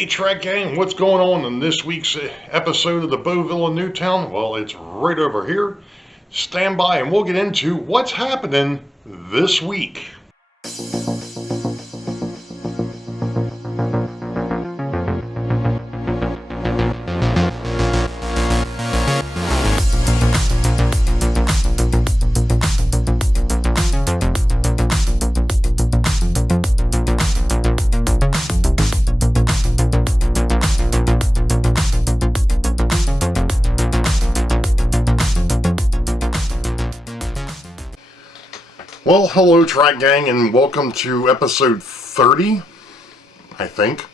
Hey Trek Gang, what's going on in this week's episode of the Boeville in Newtown? Well, it's right over here. Stand by and we'll get into what's happening this week. Well, hello Track Gang, and welcome to episode 30, I think.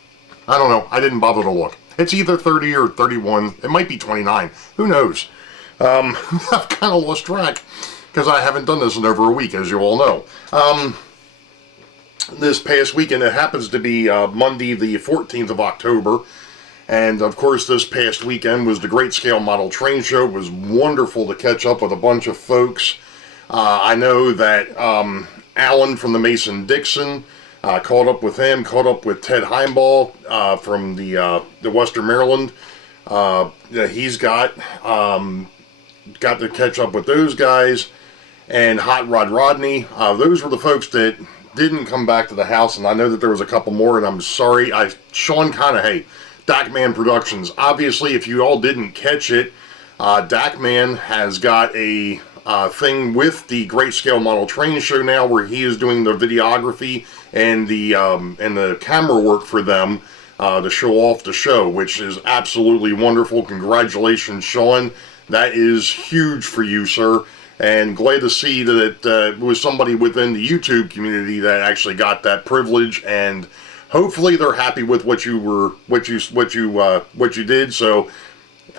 I don't know, I didn't bother to look. It's either 30 or 31, it might be 29, who knows. I've kind of lost track, because I haven't done this in over a week, as you all know. This past weekend, it happens to be Monday the 14th of October, and of course this past weekend was the Great Scale Model Train Show. It was wonderful to catch up with a bunch of folks. I know that Alan from the Mason-Dixon, caught up with him, caught up with Ted Heimball from the Western Maryland. He's got to catch up with those guys, and Hot Rod Rodney. Those were the folks that didn't come back to the house, and I know that there was a couple more, and I'm sorry. Sean Conahay, Dakman Productions. Obviously, if you all didn't catch it, Dakman has got a thing with the Great Scale Model Train Show now, where he is doing the videography and the camera work for them to show off the show, which is absolutely wonderful. Congratulations, Sean. That is huge for you, sir, and glad to see that it was somebody within the YouTube community that actually got that privilege, and hopefully they're happy with what you did. So,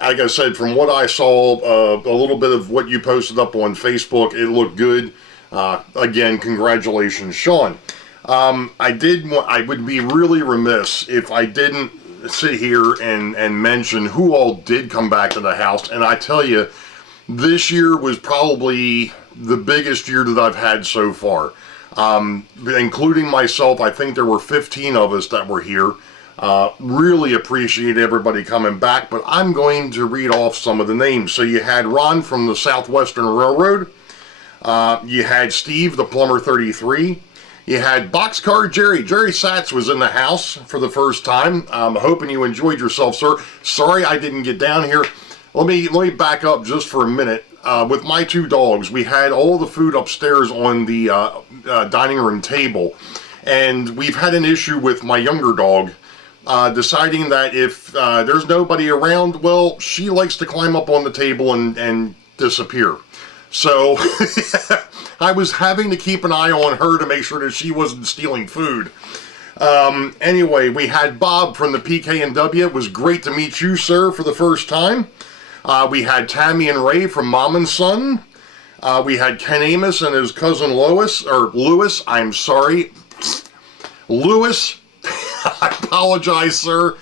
like I said, from what I saw, a little bit of what you posted up on Facebook, it looked good. Again, congratulations, Sean. I would be really remiss if I didn't sit here and mention who all did come back to the house. And I tell you, this year was probably the biggest year that I've had so far. Including myself, I think there were 15 of us that were here. Really appreciate everybody coming back, but I'm going to read off some of the names. So you had Ron from the Southwestern Railroad. You had Steve, the Plumber 33. You had Boxcar Jerry. Jerry Satz was in the house for the first time. I'm hoping you enjoyed yourself, sir. Sorry I didn't get down here. Let me back up just for a minute. With my two dogs, we had all the food upstairs on the dining room table, and we've had an issue with my younger dog deciding that if there's nobody around, well, she likes to climb up on the table and disappear. So I was having to keep an eye on her to make sure that she wasn't stealing food. Anyway, we had Bob from the PK&W. It was great to meet you, sir, for the first time. We had Tammy and Ray from Mom and Son. We had Ken Amos and his cousin Lewis, I'm sorry. Lewis, I apologize, sir.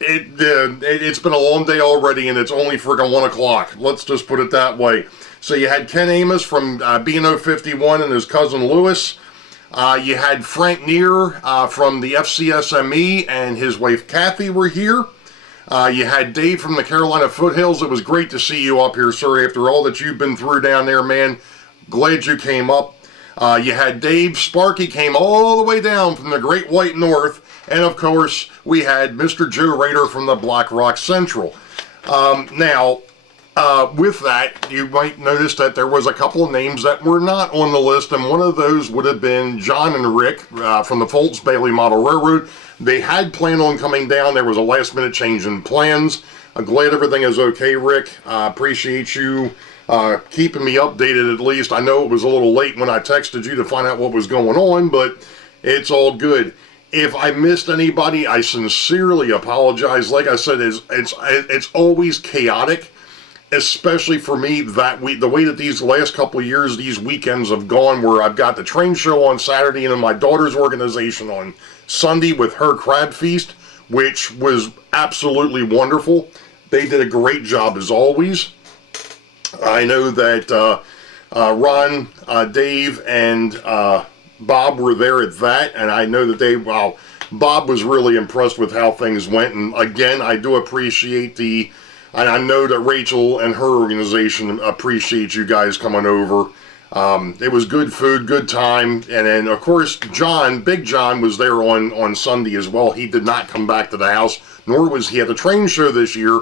It's been a long day already, and it's only friggin' 1 o'clock. Let's just put it that way. So you had Ken Amos from B&O 51 and his cousin Lewis. You had Frank Neer from the FCSME and his wife Kathy were here. You had Dave from the Carolina Foothills. It was great to see you up here, sir, after all that you've been through down there, man. Glad you came up. You had Dave. Sparky came all the way down from the Great White North. And, of course, we had Mr. Joe Rader from the Black Rock Central. Now, with that, you might notice that there was a couple of names that were not on the list, and one of those would have been John and Rick from the Foltz Bailey Model Railroad. They had planned on coming down. There was a last-minute change in plans. I'm glad everything is okay, Rick. I appreciate you keeping me updated at least. I know it was a little late when I texted you to find out what was going on, but it's all good. If I missed anybody, I sincerely apologize. Like I said, it's always chaotic, especially for me that week. The way that these last couple of years, these weekends have gone, where I've got the train show on Saturday and then my daughter's organization on Sunday with her crab feast, which was absolutely wonderful. They did a great job as always. I know that Ron, Dave, and Bob were there at that, and I know that Bob was really impressed with how things went, and again, I do appreciate and I know that Rachel and her organization appreciate you guys coming over. It was good food, good time, and then of course Big John was there on Sunday as well. He did not come back to the house, nor was he at the train show this year,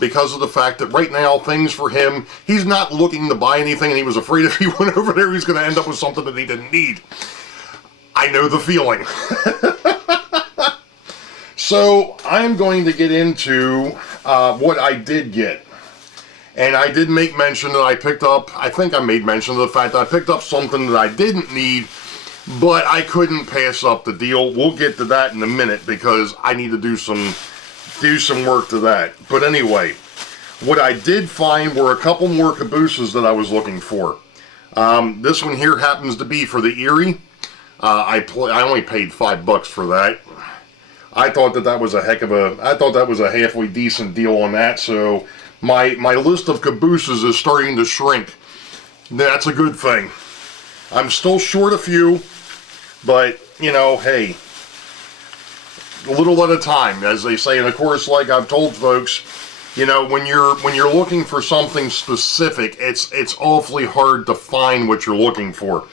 because of the fact that right now things for him, he's not looking to buy anything, and he was afraid if he went over there he's going to end up with something that he didn't need. I know the feeling. So I'm going to get into what I did get. And I did make mention that I picked up, I think I made mention of the fact that I picked up something that I didn't need, but I couldn't pass up the deal. We'll get to that in a minute because I need to do some work to that. But anyway, what I did find were a couple more cabooses that I was looking for. This one here happens to be for the Erie. I only paid $5 for that. I thought that was a halfway decent deal on that, so my list of cabooses is starting to shrink. That's a good thing. I'm still short a few, but, you know, hey, a little at a time, as they say. And of course, like I've told folks, you know, when you're looking for something specific, it's awfully hard to find what you're looking for.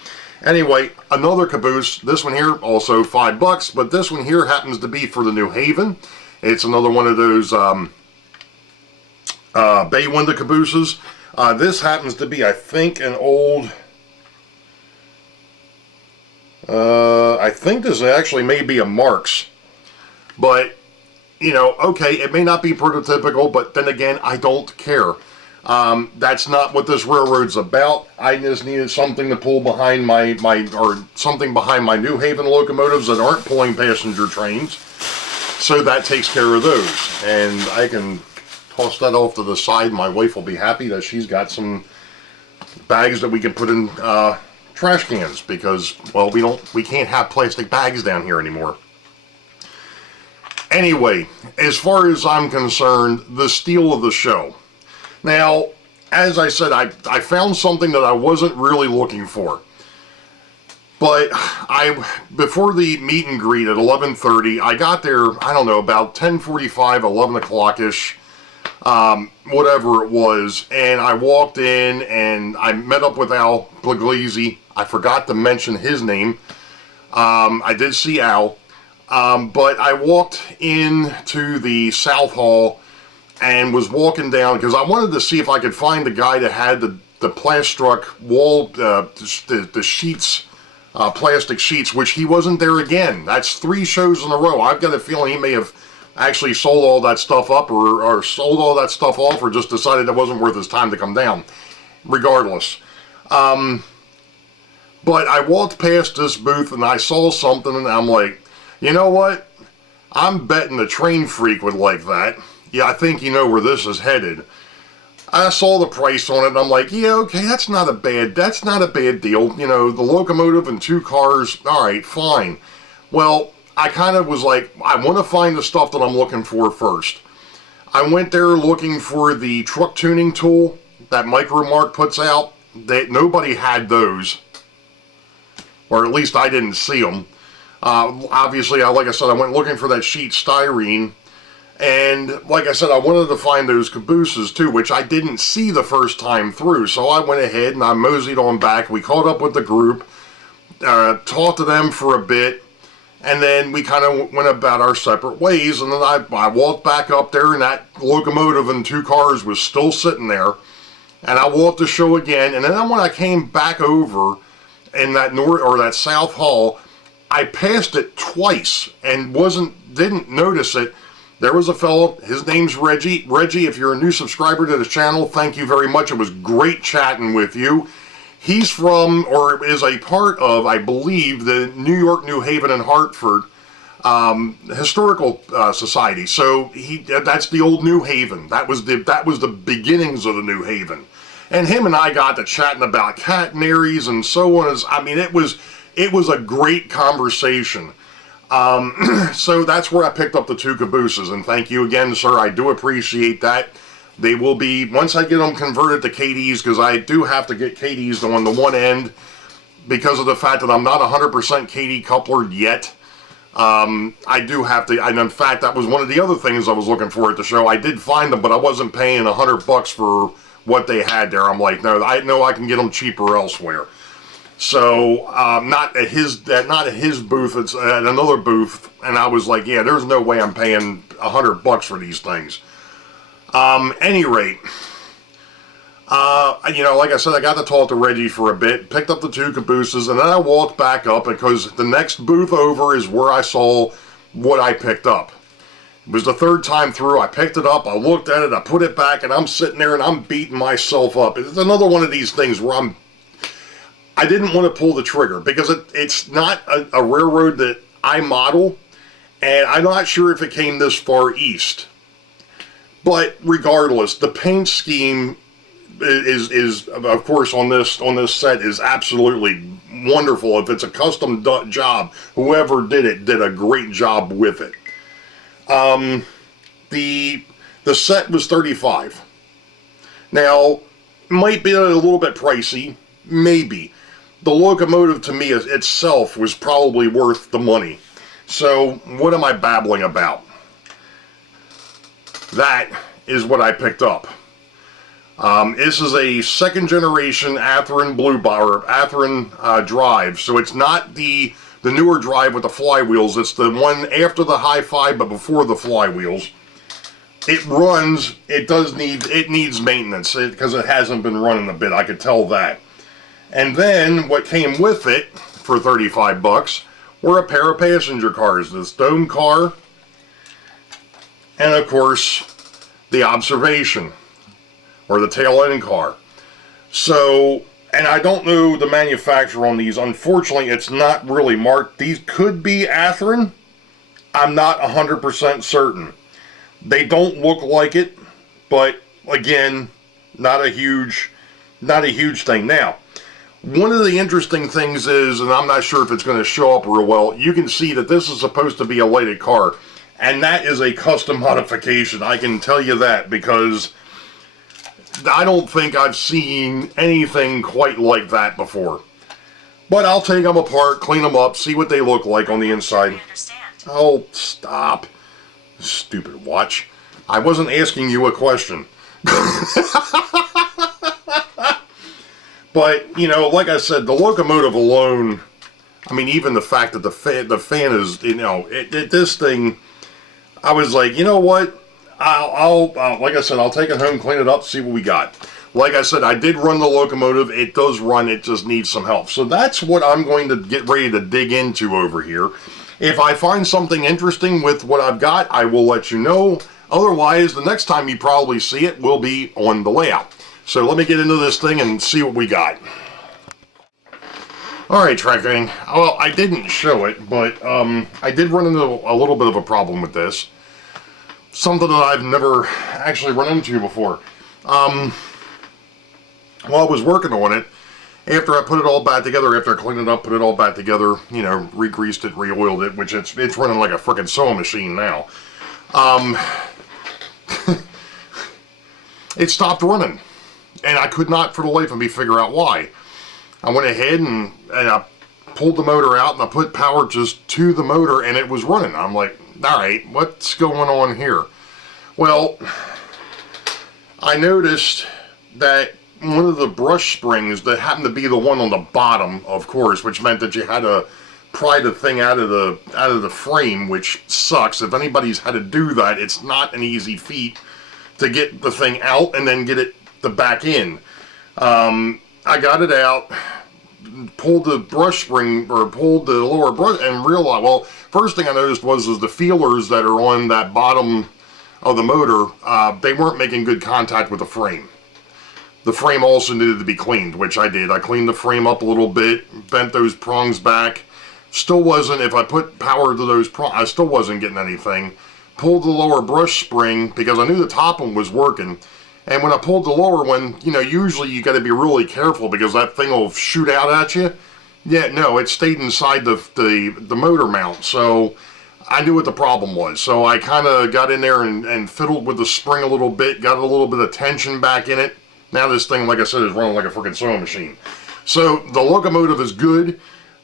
Anyway, another caboose, this one here, also $5, but this one here happens to be for the New Haven. It's another one of those bay window cabooses. This happens to be, I think, an old, I think this actually may be a Marks, but, you know, okay, it may not be prototypical, but then again, I don't care. That's not what this railroad's about. I just needed something to pull behind something behind my New Haven locomotives that aren't pulling passenger trains. So that takes care of those. And I can toss that off to the side. My wife will be happy that she's got some bags that we can put in trash cans because, well, we can't have plastic bags down here anymore. Anyway, as far as I'm concerned, the steal of the show. Now, as I said, I found something that I wasn't really looking for. But before the meet and greet at 11:30, I got there, I don't know, about 10:45, 11 o'clock-ish, whatever it was, and I walked in and I met up with Al Puglisi. I forgot to mention his name. I did see Al, but I walked into the South Hall and was walking down because I wanted to see if I could find the guy that had the Plastruck wall, the sheets, plastic sheets, which he wasn't there again. That's 3 shows in a row. I've got a feeling he may have actually sold all that stuff up or sold all that stuff off or just decided it wasn't worth his time to come down. Regardless. But I walked past this booth and I saw something and I'm like, you know what? I'm betting the train freak would like that. Yeah, I think you know where this is headed. I saw the price on it and I'm like, yeah, okay, that's not a bad deal. You know, the locomotive and 2 cars, all right, fine. Well, I kind of was like, I want to find the stuff that I'm looking for first. I went there looking for the truck tuning tool that Micromark puts out. Nobody had those, or at least I didn't see them. Obviously, like I said, I went looking for that sheet styrene. And like I said, I wanted to find those cabooses too, which I didn't see the first time through. So I went ahead and I moseyed on back. We caught up with the group, talked to them for a bit, and then we kind of went about our separate ways. And then I walked back up there, and that locomotive and 2 cars was still sitting there. And I walked the show again. And then when I came back over in that South Hall, I passed it twice and didn't notice it. There was a fellow, his name's Reggie. Reggie, if you're a new subscriber to the channel, thank you very much. It was great chatting with you. He's from, or is a part of, I believe, the New York, New Haven, and Hartford Historical Society. So that's the old New Haven. That was the beginnings of the New Haven. And him and I got to chatting about catenaries and so on. I mean, it was a great conversation. So that's where I picked up the 2 cabooses, and thank you again, sir. I do appreciate that. They will be, once I get them converted to KDs, because I do have to get KDs on the one end because of the fact that I'm not 100% KD couplered yet. I do have to, and in fact, that was one of the other things I was looking for at the show. I did find them, but I wasn't paying $100 for what they had there. I'm like, no, I know I can get them cheaper elsewhere. So, not at his booth, it's at another booth, and I was like, yeah, there's no way I'm paying $100 for these things. Any rate, you know, like I said, I got to talk to Reggie for a bit, picked up the 2 cabooses, and then I walked back up because the next booth over is where I saw what I picked up. It was the 3rd time through. I picked it up, I looked at it, I put it back, and I'm sitting there and I'm beating myself up. It's another one of these things where I didn't want to pull the trigger because it's not a railroad that I model, and I'm not sure if it came this far east. But regardless, the paint scheme is of course on this set is absolutely wonderful. If it's a custom job, whoever did it did a great job with it. The set was $35. Now, might be a little bit pricey, maybe. The locomotive to me itself was probably worth the money. So what am I babbling about? That is what I picked up. This is a 2nd generation Athearn Athearn drive, so it's not the newer drive with the flywheels. It's the one after the hi-fi but before the flywheels. It runs. It needs maintenance because it hasn't been running a bit. I could tell that. And then what came with it for $35 were a pair of passenger cars, the Stone car, and of course the Observation, or the tail end car. So, and I don't know the manufacturer on these. Unfortunately, it's not really marked. These could be Athearn. I'm not 100% certain. They don't look like it, but again, not a huge thing. Now, one of the interesting things is, and I'm not sure if it's going to show up real well, you can see that this is supposed to be a lighted car, and that is a custom modification. I can tell you that because I don't think I've seen anything quite like that before. But I'll take them apart, clean them up, see what they look like on the inside. I understand. Oh, stop. Stupid watch. I wasn't asking you a question. But, you know, like I said, the locomotive alone, I mean, even the fact that the fan is, you know, this thing, I was like, you know what? I'll like I said, I'll take it home, clean it up, see what we got. Like I said, I did run the locomotive. It does run. It just needs some help. So that's what I'm going to get ready to dig into over here. If I find something interesting with what I've got, I will let you know. Otherwise, the next time you probably see it will be on the layout. So let me get into this thing and see what we got. Alright, Track Gang. Well, I didn't show it, but I did run into a little bit of a problem with this. Something that I've never actually run into before. While I was working on it, after I put it all back together, after I cleaned it up, put it all back together, you know, re-greased it, re-oiled it, which it's running like a frickin' sewing machine now. It stopped running. And I could not for the life of me figure out why. I went ahead and I pulled the motor out and I put power just to the motor and it was running. I'm like, alright, what's going on here? Well, I noticed that one of the brush springs that happened to be the one on the bottom, of course, which meant that you had to pry the thing out of the frame, which sucks. If anybody's had to do that, it's not an easy feat to get the thing out and then get it the back in. I got it out, pulled the brush spring, or pulled the lower brush, and realized, well, first thing I noticed was the feelers that are on that bottom of the motor, they weren't making good contact with the frame. The frame also needed to be cleaned, which I did. I cleaned the frame up a little bit, bent those prongs back. Still wasn't, if I put power to those prongs, I still wasn't getting anything. Pulled the lower brush spring, because I knew the top one was working. And when I pulled the lower one, you know, usually you got to be really careful because that thing will shoot out at you. Yeah, no, it stayed inside the motor mount, so I knew what the problem was. So I kind of got in there and fiddled with the spring a little bit, got a little bit of tension back in it. Now this thing, like I said, is running like a freaking sewing machine. So the locomotive is good.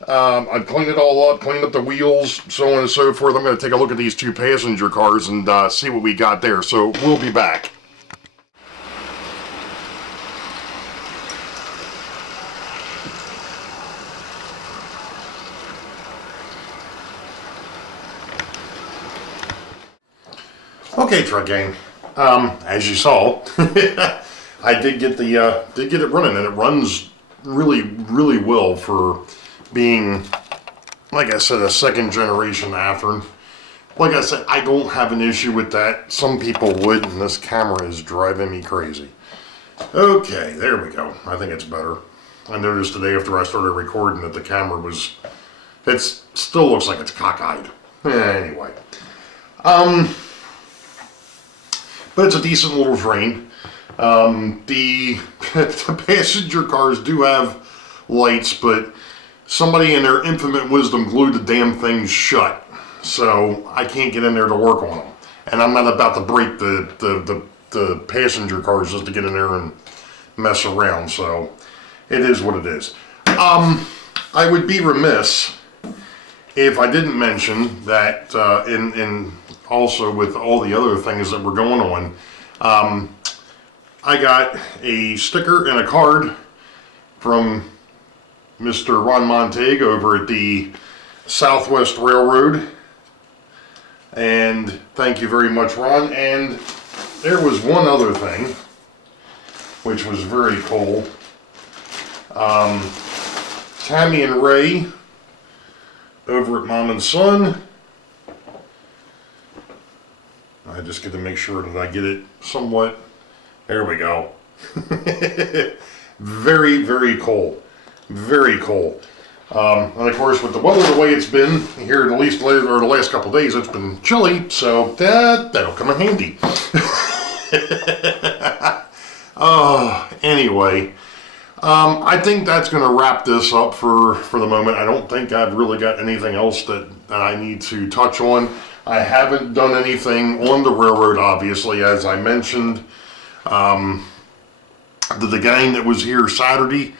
I've cleaned it all up, cleaned up the wheels, so on and so forth. I'm going to take a look at these two passenger cars and see what we got there. So we'll be back. Okay, truck gang. As you saw, I did get it running, and it runs really well for being, like I said, a second generation Athearn. Like I said, I don't have an issue with that. Some people would, and this camera is driving me crazy. Okay, there we go. I think it's better. I noticed today after I started recording that the camera it still looks like it's cockeyed. Anyway. But it's a decent little train. The passenger cars do have lights, but somebody in their infinite wisdom glued the damn things shut. So I can't get in there to work on them. And I'm not about to break the passenger cars just to get in there and mess around. So it is what it is. I would be remiss if I didn't mention that in also with all the other things that were going on, I got a sticker and a card from Mr. Ron Montague over at the Southwest Railroad, and thank you very much, Ron. And there was one other thing which was very cool. Tammy and Ray over at Mom and Son. I just get to make sure that I get it somewhat. There we go. Very cool. Very cool. And of course, with the weather the way it's been here, at least the last couple of days, it's been chilly, so that'll come in handy. Anyway, I think that's going to wrap this up for the moment. I don't think I've really got anything else that I need to touch on. I haven't done anything on the railroad, obviously, as I mentioned. The gang that was here Saturday,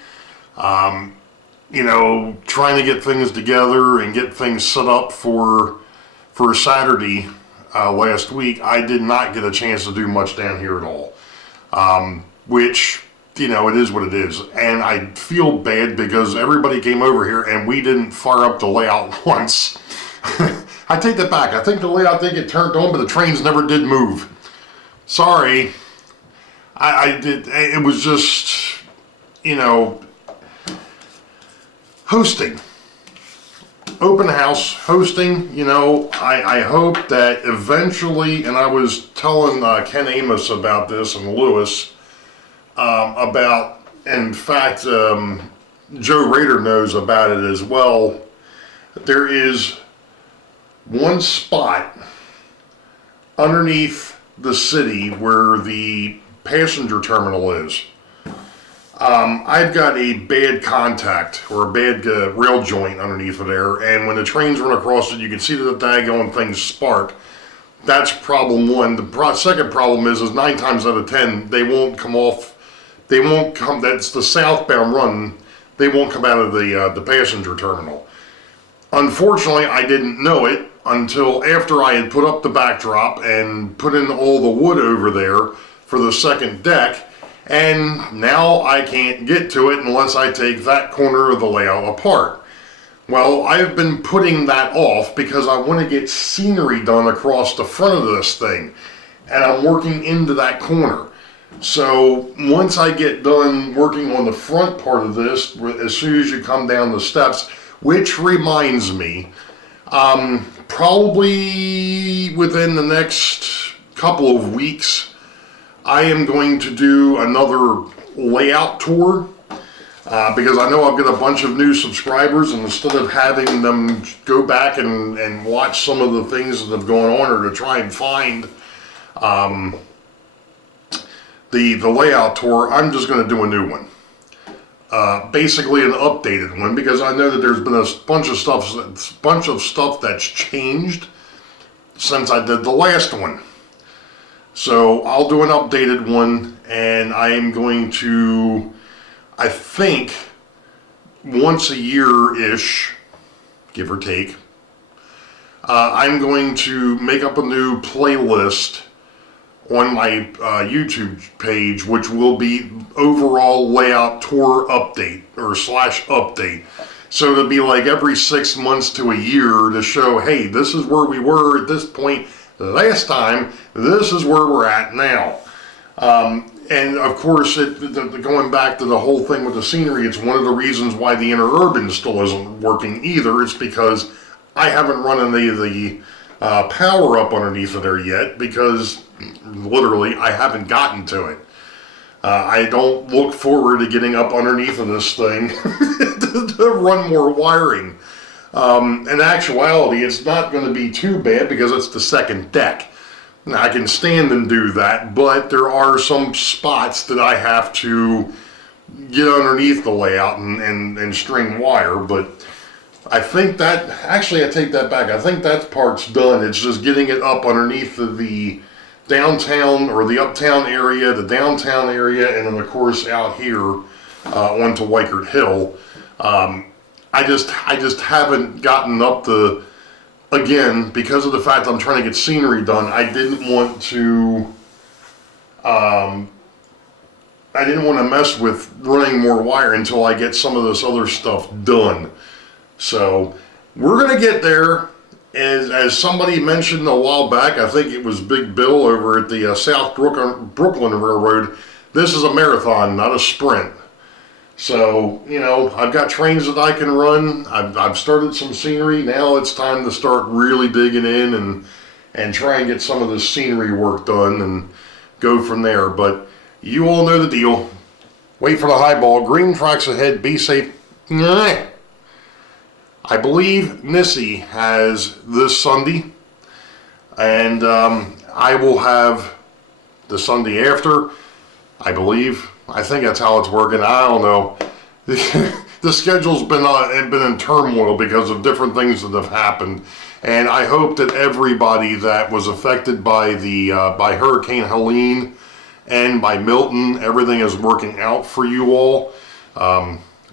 you know, trying to get things together and get things set up for Saturday last week, I did not get a chance to do much down here at all. Which, you know, it is what it is. And I feel bad because everybody came over here and we didn't fire up the layout once. I take that back. I think the layout did get turned on, but the trains never did move. Sorry. I did. It was just, you know, hosting. Open house hosting, you know, I hope that eventually, and I was telling Ken Amos about this and Lewis about, in fact, Joe Rader knows about it as well. There is one spot underneath the city where the passenger terminal is. I've got a bad contact or a bad rail joint underneath of there, and when the trains run across it, you can see that the daggone things spark. That's problem one. The second problem is 9 times out of 10 they won't come off. They won't come. That's the southbound run. They won't come out of the passenger terminal. Unfortunately, I didn't know it until after I had put up the backdrop and put in all the wood over there for the second deck, and now I can't get to it unless I take that corner of the layout apart. Well, I've been putting that off because I want to get scenery done across the front of this thing, and I'm working into that corner. So once I get done working on the front part of this, as soon as you come down the steps, which reminds me, probably within the next couple of weeks, I am going to do another layout tour because I know I've got a bunch of new subscribers, and instead of having them go back and watch some of the things that have gone on or to try and find the layout tour, I'm just going to do a new one. Basically an updated one, because I know that there's been a bunch of stuff that's changed since I did the last one. So I'll do an updated one, and I am going to, I think, once a year-ish, give or take. I'm going to make up a new playlist on my YouTube page, which will be overall layout tour update or slash update. So it'll be like every 6 months to a year to show, hey, this is where we were at this point last time, this is where we're at now. And of course, going back to the whole thing with the scenery, it's one of the reasons why the interurban still isn't working either. It's because I haven't run any of the power up underneath of there yet, because literally I haven't gotten to it. I don't look forward to getting up underneath of this thing to run more wiring. In actuality, it's not going to be too bad because it's the second deck. Now, I can stand and do that, but there are some spots that I have to get underneath the layout and string wire. But I think that, actually I take that back, I think that part's done. It's just getting it up underneath the downtown or the uptown area, the downtown area, and then of course out here onto Wykert Hill. I just haven't gotten up the, again, because of the fact I'm trying to get scenery done, I didn't want to mess with running more wire until I get some of this other stuff done. So we're gonna get there. As somebody mentioned a while back, I think it was Big Bill over at the South Brooklyn Railroad, this is a marathon, not a sprint. So, you know, I've got trains that I can run. I've started some scenery. Now it's time to start really digging in and try and get some of this scenery work done and go from there. But you all know the deal. Wait for the highball. Green tracks ahead. Be safe. I believe Missy has this Sunday, and I will have the Sunday after, I believe. I think that's how it's working. I don't know. The schedule's been in turmoil because of different things that have happened, and I hope that everybody that was affected by by Hurricane Helene and by Milton, everything is working out for you all.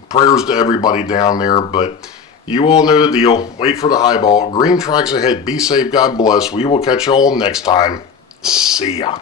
Prayers to everybody down there, but you all know the deal. Wait for the highball. Green tracks ahead. Be safe. God bless. We will catch you all next time. See ya.